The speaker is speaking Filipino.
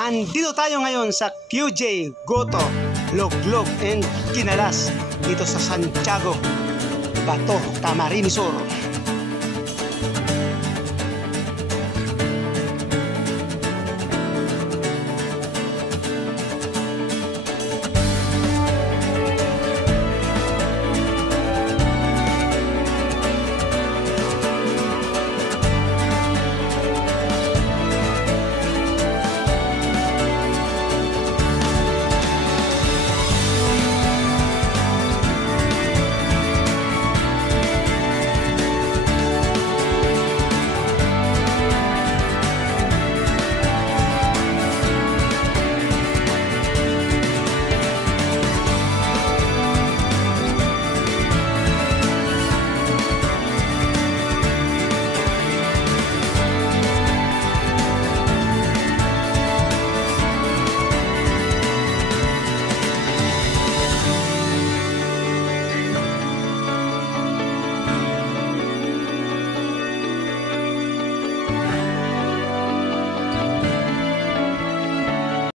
Andito tayo ngayon sa QJ Goto, Loglog and Kinalas dito sa Santiago, Bato, Camarines Sur.